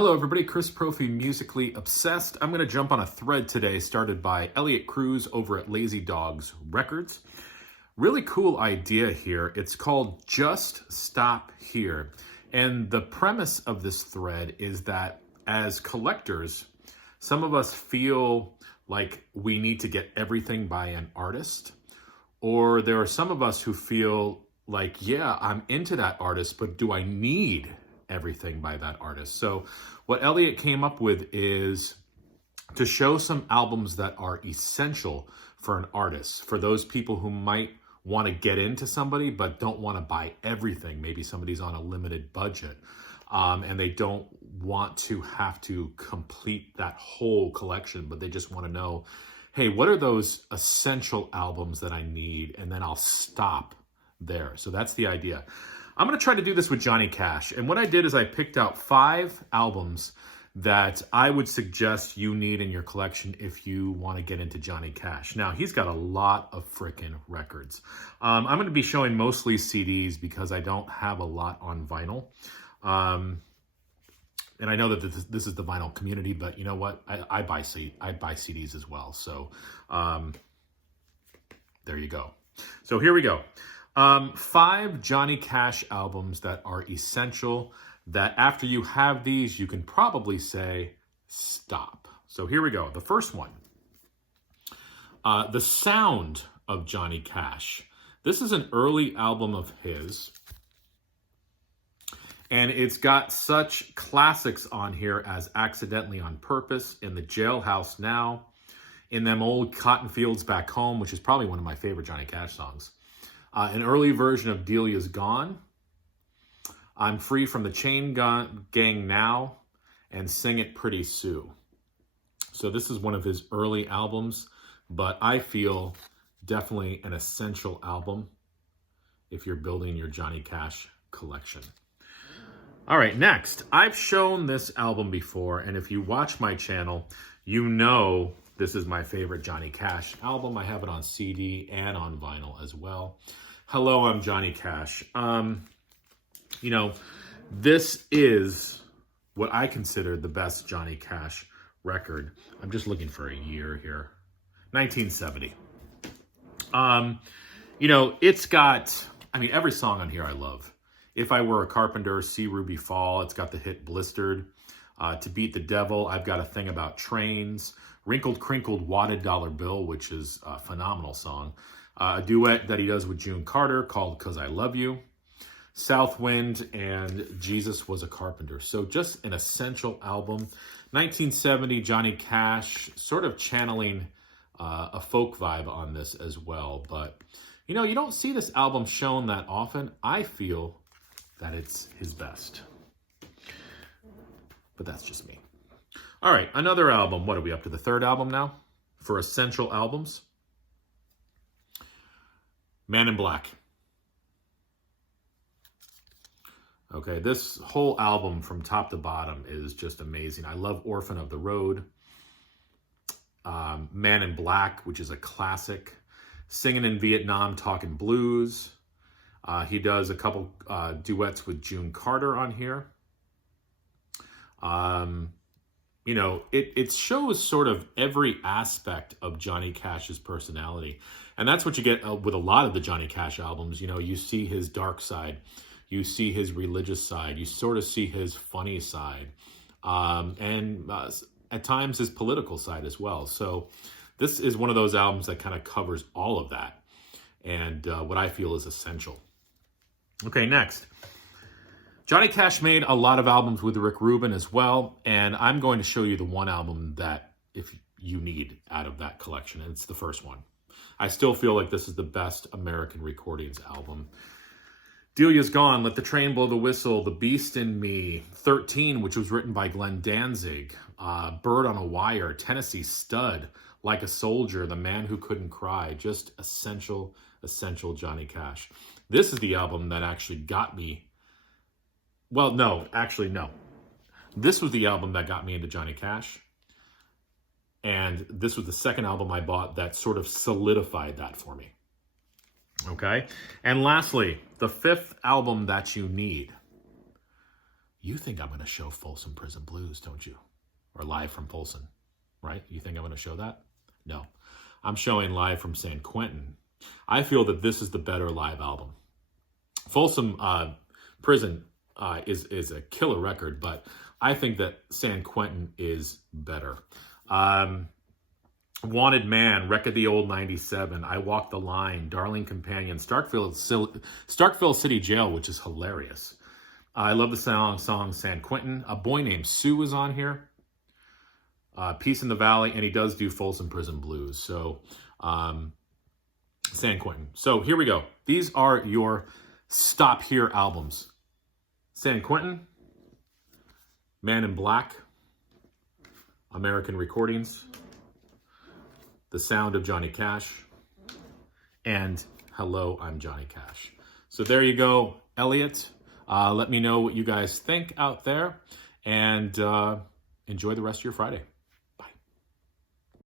Hello everybody, Chris Profi, Musically Obsessed. I'm going to jump on a thread today started by Elliot Cruz over at Lazy Dogs Records. Really cool idea here. It's called Just Stop Here. And the premise of this thread is that as collectors, some of us feel like we need to get everything by an artist. Or there are some of us who feel like, yeah, I'm into that artist, but do I need everything by that artist? So what Elliot came up with is to show some albums that are essential for an artist, for those people who might want to get into somebody but don't want to buy everything. Maybe somebody's on a limited budget and they don't want to have to complete that whole collection, but they just want to know, hey, what are those essential albums that I need? And then I'll stop there. So that's the idea. I'm going to try to do this with Johnny Cash. And what I did is I picked out 5 albums that I would suggest you need in your collection if you want to get into Johnny Cash. Now, he's got a lot of frickin' records. I'm going to be showing mostly CDs because I don't have a lot on vinyl. And I know that this is the vinyl community, but you know what? I buy CDs as well. So there you go. So here we go. 5 Johnny Cash albums that are essential, that after you have these, you can probably say, stop. So here we go. The first one, The Sound of Johnny Cash. This is an early album of his, and it's got such classics on here as Accidentally on Purpose, In the Jailhouse Now, In Them Old Cotton Fields Back Home, which is probably one of my favorite Johnny Cash songs. An early version of Delia's Gone, I'm Free from the Chain Gang Now, and Sing It Pretty Sue. So this is one of his early albums, but I feel definitely an essential album if you're building your Johnny Cash collection. All right, next, I've shown this album before, and if you watch my channel, you know this is my favorite Johnny Cash album. I have it on CD and on vinyl as well. Hello, I'm Johnny Cash. You know, this is what I consider the best Johnny Cash record. I'm just looking for a year here. 1970. You know, it's got, I mean, every song on here I love. If I Were a Carpenter, See Ruby Fall. It's got the hit Blistered. To Beat the Devil, I've Got a Thing About Trains. Wrinkled, Crinkled, Wadded Dollar Bill, which is a phenomenal song. A duet that he does with June Carter called 'Cause I Love You. South Wind, and Jesus Was a Carpenter. So just an essential album. 1970, Johnny Cash, sort of channeling a folk vibe on this as well. But, you know, you don't see this album shown that often. I feel that it's his best. But that's just me. All right, another album. What are we up to? The 3rd album now for essential albums? Man in Black. Okay, this whole album from top to bottom is just amazing. I love Orphan of the Road. Man in Black, which is a classic. Singing in Vietnam, Talking Blues. He does a couple duets with June Carter on here. You know, it shows sort of every aspect of Johnny Cash's personality. And that's what you get with a lot of the Johnny Cash albums. You know, you see his dark side. You see his religious side. You sort of see his funny side. And at times his political side as well. So this is one of those albums that kind of covers all of that. And what I feel is essential. Okay, next. Johnny Cash made a lot of albums with Rick Rubin as well, and I'm going to show you the one album that if you need out of that collection, and it's the first one. I still feel like this is the best American Recordings album. Delia's Gone, Let the Train Blow the Whistle, The Beast in Me, 13, which was written by Glenn Danzig, Bird on a Wire, Tennessee Stud, Like a Soldier, The Man Who Couldn't Cry, just essential Johnny Cash. This is the album that actually got me. Well, no, actually, no. This was the album that got me into Johnny Cash. And this was the second album I bought that sort of solidified that for me. Okay? And lastly, the 5th album that you need. You think I'm going to show Folsom Prison Blues, don't you? Or Live from Folsom, right? You think I'm going to show that? No. I'm showing Live from San Quentin. I feel that this is the better live album. Folsom Prison is a killer record, but I think that San Quentin is better. Wanted Man, Wreck of the Old 97, I Walk the Line, Darling Companion, Starkville City Jail, which is hilarious. I love the song San Quentin. A Boy Named Sue is on here. Peace in the Valley, and he does do Folsom Prison Blues. So, San Quentin. So here we go. These are your stop here albums. San Quentin, Man in Black, American Recordings, The Sound of Johnny Cash, and Hello, I'm Johnny Cash. So there you go, Elliot. Let me know what you guys think out there, and enjoy the rest of your Friday.